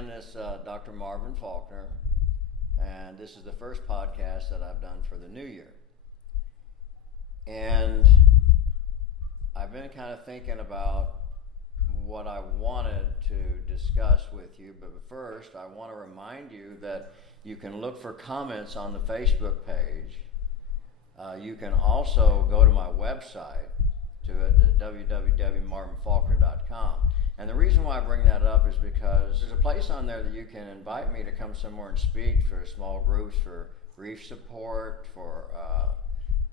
again, it's Dr. Marvin Faulkner, and this is the first podcast that I've done for the new year. And I've been kind of thinking about what I wanted to discuss with you, but first I want to remind you that you can look for comments on the Facebook page. You can also go to my website to it at www.marvinfaulkner.com. And the reason why I bring that up is because there's a place on there that you can invite me to come somewhere and speak for small groups, for grief support, for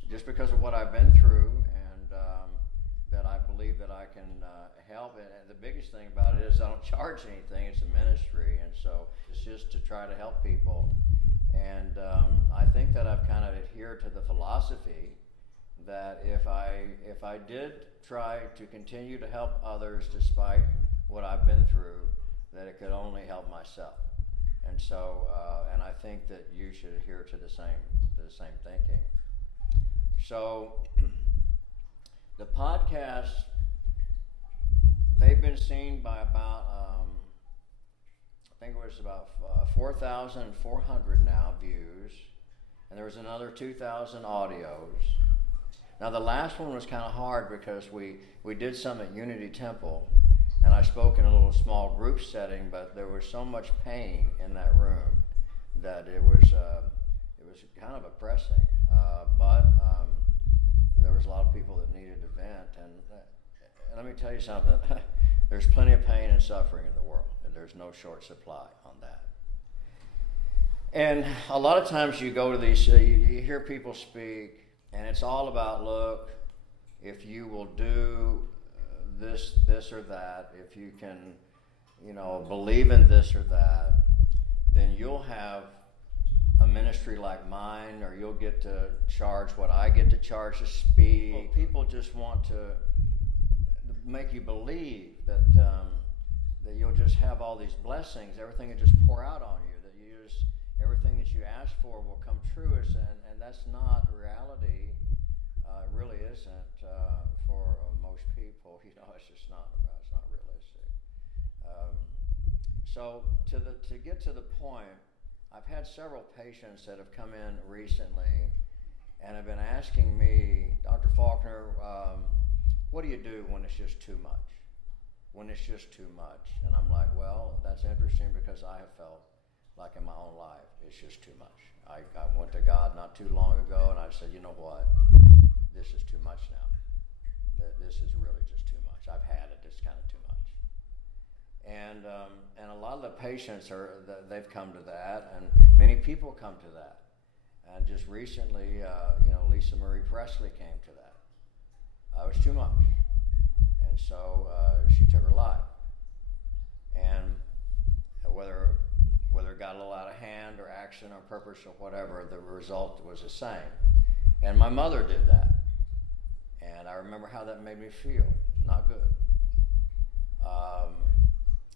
just because of what I've been through, and that I believe that I can help. And the biggest thing about it is I don't charge anything. It's a ministry, and so it's just to try to help people. And I think that I've kind of adhered to the philosophy that if I did try to continue to help others despite what I've been through, that it could only help myself. And so, and I think that you should adhere to the same thinking. So, the podcasts, they've been seen by about, I think it was about 4,400 now views, and there was another 2,000 audios. Now the last one was kind of hard because we did some at Unity Temple, and I spoke in a little small group setting, but there was so much pain in that room that it was kind of oppressing. But there was a lot of people that needed to vent, and let me tell you something. There's plenty of pain and suffering in the world, and there's no short supply on that. And a lot of times you go to these, you hear people speak, and it's all about, look, if you will do this or that, if you can, believe in this or that, then you'll have a ministry like mine, or you'll get to charge what I get to charge to speak. People just want to make you believe that you'll just have all these blessings, everything will just pour out on you, that everything that you ask for will come true, and that's not reality. It really isn't for most people. It's just not realistic. So to get to the point, I've had several patients that have come in recently and have been asking me, Dr. Faulkner, what do you do when it's just too much? When it's just too much? And I'm like, well, that's interesting, because I have felt like in my own life, it's just too much. I went to God not too long ago, and I said, you know what? This is too much now. This is really just too much. I've had it. It's kind of too much. And a lot of the patients they've come to that, and many people come to that. And just recently, Lisa Marie Presley came to that. It was too much. And so she took her life. And whether it got a little out of hand or action or purpose or whatever, the result was the same. And my mother did that. And I remember how that made me feel. Not good.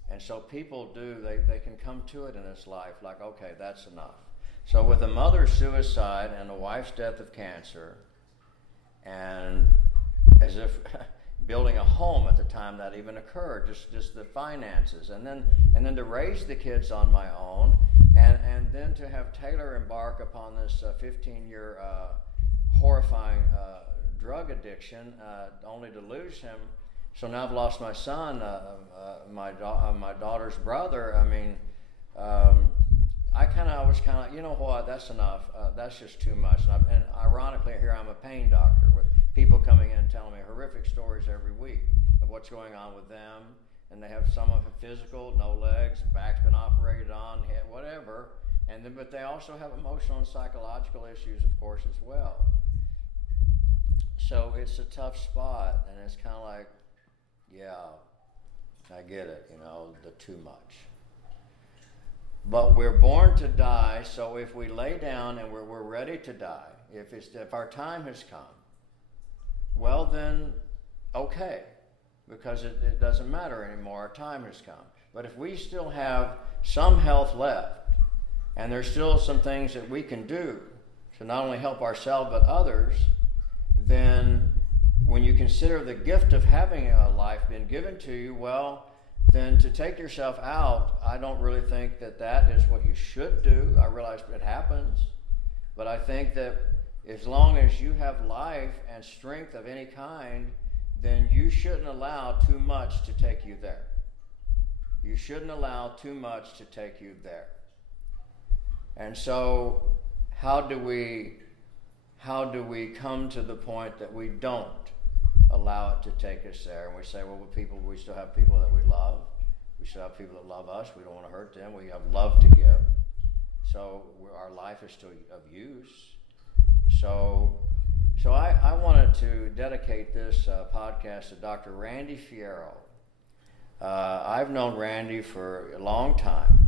And so people they can come to it in this life like, okay, that's enough. So with a mother's suicide and a wife's death of cancer, and as if building a home at the time that even occurred, just the finances, and then to raise the kids on my own, and then to have Taylor embark upon this 15-year horrifying drug addiction, only to lose him. So now I've lost my son, my daughter's brother. I mean, I was kind of like, you know what, that's enough. That's just too much. And ironically, here I'm a pain doctor with people coming in and telling me horrific stories every week of what's going on with them. And they have some of it physical, no legs, back's been operated on, head, whatever. But they also have emotional and psychological issues, of course, as well. So it's a tough spot, and it's kind of like, yeah, I get it, the too much. But we're born to die, so if we lay down and we're ready to die, if our time has come, well then, okay, because it doesn't matter anymore, our time has come. But if we still have some health left, and there's still some things that we can do to not only help ourselves but others, then when you consider the gift of having a life been given to you, well, then to take yourself out, I don't really think that that is what you should do. I realize it happens, but I think that as long as you have life and strength of any kind, then you shouldn't allow too much to take you there. You shouldn't allow too much to take you there. And so how do we come to the point that we don't allow it to take us there? And we say, well, we still have people that we love. We still have people that love us. We don't want to hurt them. We have love to give. So our life is still of use. So I wanted to dedicate this podcast to Dr. Randy Fierro. I've known Randy for a long time.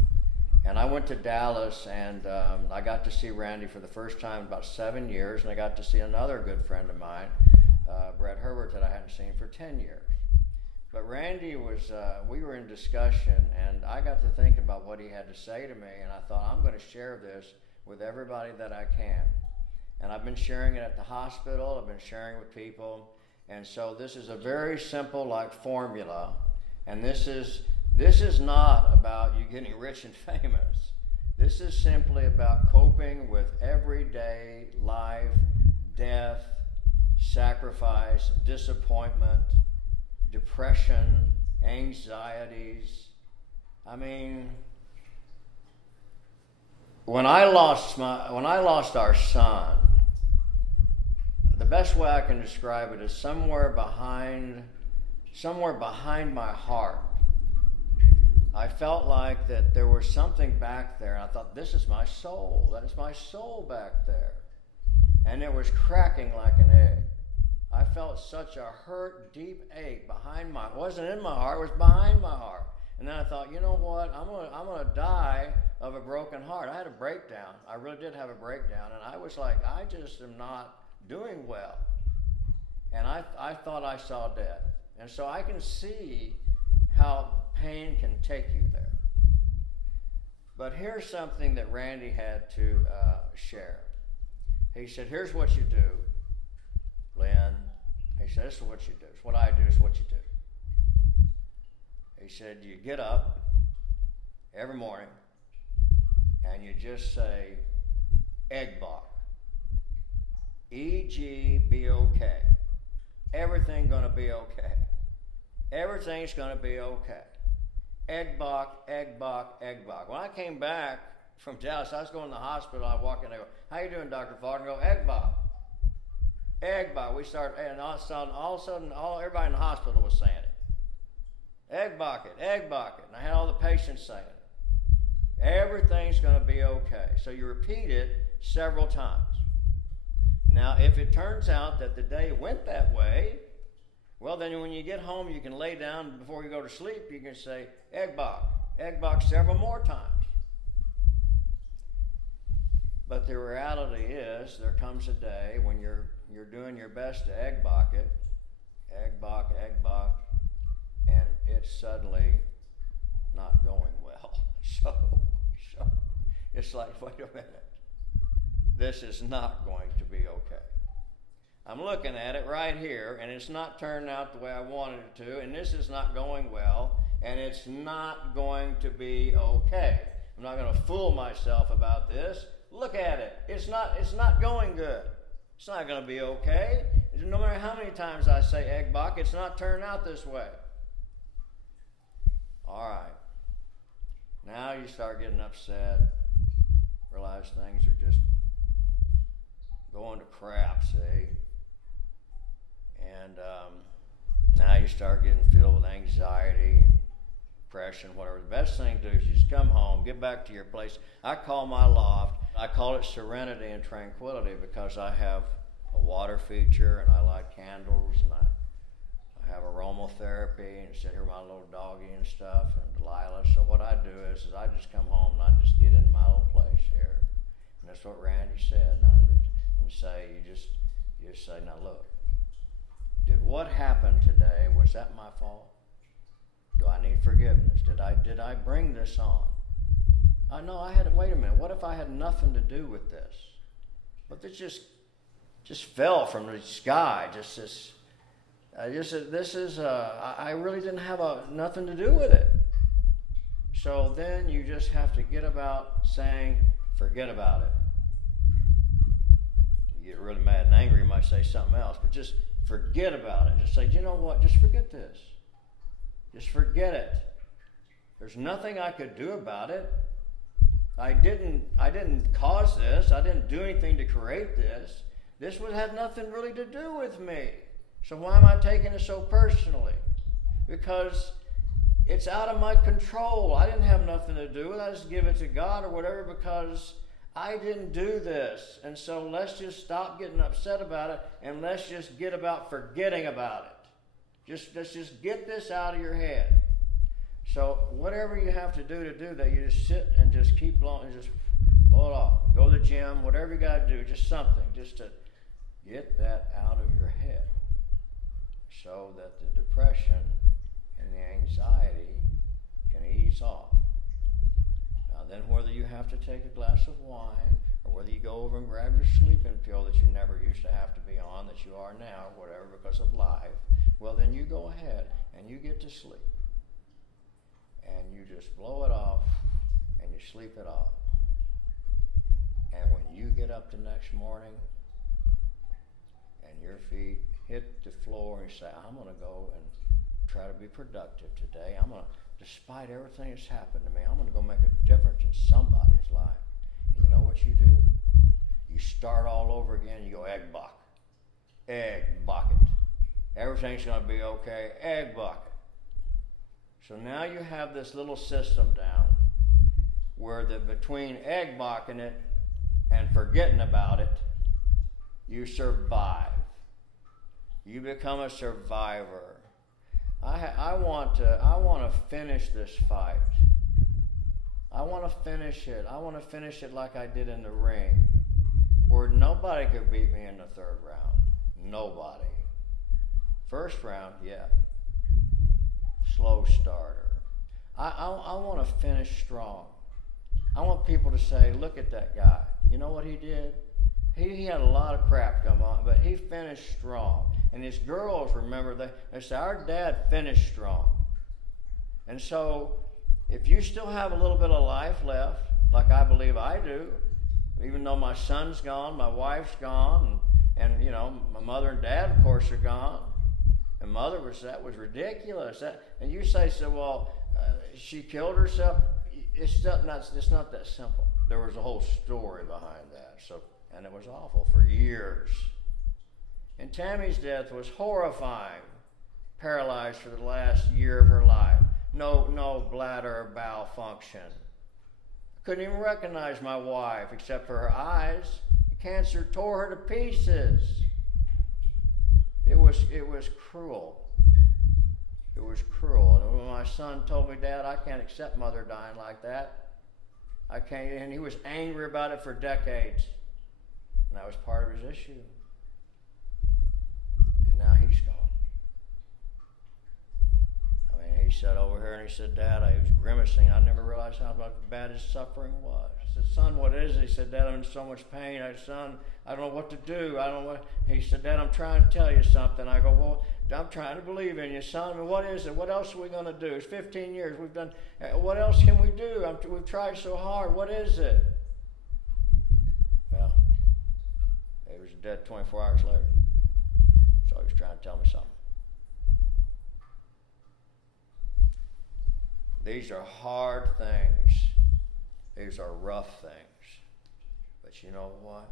And I went to Dallas, and I got to see Randy for the first time in about 7 years, and I got to see another good friend of mine, Brett Herbert, that I hadn't seen for 10 years. But Randy we were in discussion, and I got to think about what he had to say to me, and I thought, I'm going to share this with everybody that I can. And I've been sharing it at the hospital, I've been sharing it with people, and so this is a very simple, formula, and this is not about you getting rich and famous. This is simply about coping with everyday life, death, sacrifice, disappointment, depression, anxieties. I mean, when I lost our son, the best way I can describe it is somewhere behind my heart, I felt like that there was something back there, and I thought, this is my soul. That is my soul back there. And it was cracking like an egg. I felt such a hurt, deep ache behind it wasn't in my heart, it was behind my heart. And then I thought, you know what, I'm gonna die of a broken heart. I had a breakdown. I really did have a breakdown, and I was like, I just am not doing well. And I thought I saw death. And so I can see how pain can take you there. But here's something that Randy had to share. He said, here's what you do, Lynn. He said, this is what you do. It's what I do, it's what you do. He said, you get up every morning and you just say, Egbok. E-G-B-O-K. Everything's gonna be okay. Everything's going to be okay. Egbok, Egbok, Egbok. When I came back from Dallas, I was going to the hospital. I walk in, I go, how you doing, Dr. Faulkner? I go, Egbok. Egbok. We started, and all of a sudden, everybody in the hospital was saying it. Egbok it, Egbok it. And I had all the patients saying it. Everything's going to be okay. So you repeat it several times. Now, if it turns out that the day went that way, well, then when you get home, you can lay down before you go to sleep. You can say, Egbok, Egbok several more times. But the reality is, there comes a day when you're doing your best to Egbok it, Egbok, Egbok, and it's suddenly not going well. So it's like, wait a minute, this is not going to be okay. I'm looking at it right here, and it's not turned out the way I wanted it to, and this is not going well, and it's not going to be okay. I'm not going to fool myself about this. Look at it. It's not going good. It's not going to be okay. No matter how many times I say Egbok, it's not turned out this way. All right. Now you start getting upset, realize things are just going to crap, see? And now you start getting filled with anxiety, depression, whatever. The best thing to do is just come home, get back to your place. I call my loft, I call it serenity and tranquility because I have a water feature and I light candles and I have aromatherapy and sit here with my little doggy and stuff and Delilah. So what I do is I just come home and I just get in my little place here. And that's what Randy said. And say, you just say, now look, did what happened today, was that my fault? Do I need forgiveness? Did I bring this on? I know I had to, wait a minute, what if I had nothing to do with this? But this just fell from the sky, just this I really didn't have nothing to do with it. So then you just have to get about saying, forget about it. You get really mad and angry, you might say something else, but just forget about it. Just say, you know what, just forget this. Just forget it. There's nothing I could do about it. I didn't cause this. I didn't do anything to create this. This would have nothing really to do with me. So why am I taking it so personally? Because it's out of my control. I didn't have nothing to do with it. I just give it to God or whatever because I didn't do this. And so let's just stop getting upset about it and let's just get about forgetting about it. Let's just get this out of your head. So whatever you have to do that, you just sit and just keep blowing and just blow it off. Go to the gym, whatever you got to do, just something, just to get that out of your head so that the depression and the anxiety can ease off. Now then, whether you have to take a glass of wine or whether you go over and grab your sleeping pill that you never used to have to be on, that you are now, whatever, because of life, well then you go ahead and you get to sleep. And you just blow it off and you sleep it off. And when you get up the next morning and your feet hit the floor and you say, I'm going to go and try to be productive today. Despite everything that's happened to me, I'm going to go make a difference in somebody's life. And you know what you do? You start all over again. You go egg bucket. Everything's going to be okay. Egg bucket. So now you have this little system down where between egg bucking it and forgetting about it, you survive. You become a survivor. I want to finish this fight. I want to finish it. I want to finish it like I did in the ring, where nobody could beat me in the third round. Nobody. First round, yeah. Slow starter. I want to finish strong. I want people to say, look at that guy. You know what he did? He had a lot of crap come on, but he finished strong. And his girls, remember, they say, our dad finished strong. And so, if you still have a little bit of life left, like I believe I do, even though my son's gone, my wife's gone, and you know, my mother and dad, of course, are gone. And that was ridiculous. And you say, so, well, she killed herself. It's not that simple. There was a whole story behind that. And it was awful for years. And Tammy's death was horrifying. Paralyzed for the last year of her life. No bladder or bowel function. I couldn't even recognize my wife except for her eyes. The cancer tore her to pieces. It was cruel. It was cruel. And when my son told me, Dad, I can't accept Mother dying like that. I can't. And he was angry about it for decades. And that was part of his issue. And now he's gone. I mean, he sat over here and he said, Dad, he was grimacing. I never realized how bad his suffering was. I said, son, what is it? He said, Dad, I'm in so much pain. I said, son, I don't know what to do. He said, Dad, I'm trying to tell you something. I go, well, I'm trying to believe in you, son. I mean, what is it? What else are we going to do? It's 15 years. We've done, what else can we do? We've tried so hard. What is it? Well, he was dead 24 hours later. So he was trying to tell me something. These are hard things. These are rough things. But you know what?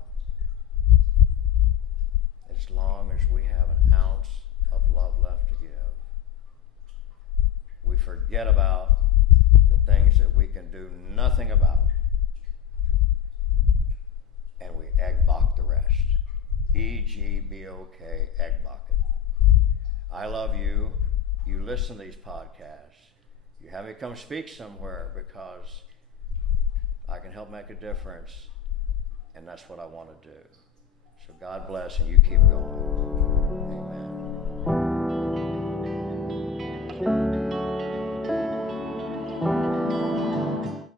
As long as we have an ounce of love left to give, we forget about the things that we can do nothing about, and we egg buck the rest. EGBOK, egg bucket. I love you. You listen to these podcasts. You have me come speak somewhere because I can help make a difference, and that's what I want to do. So God bless, and you keep going. Amen.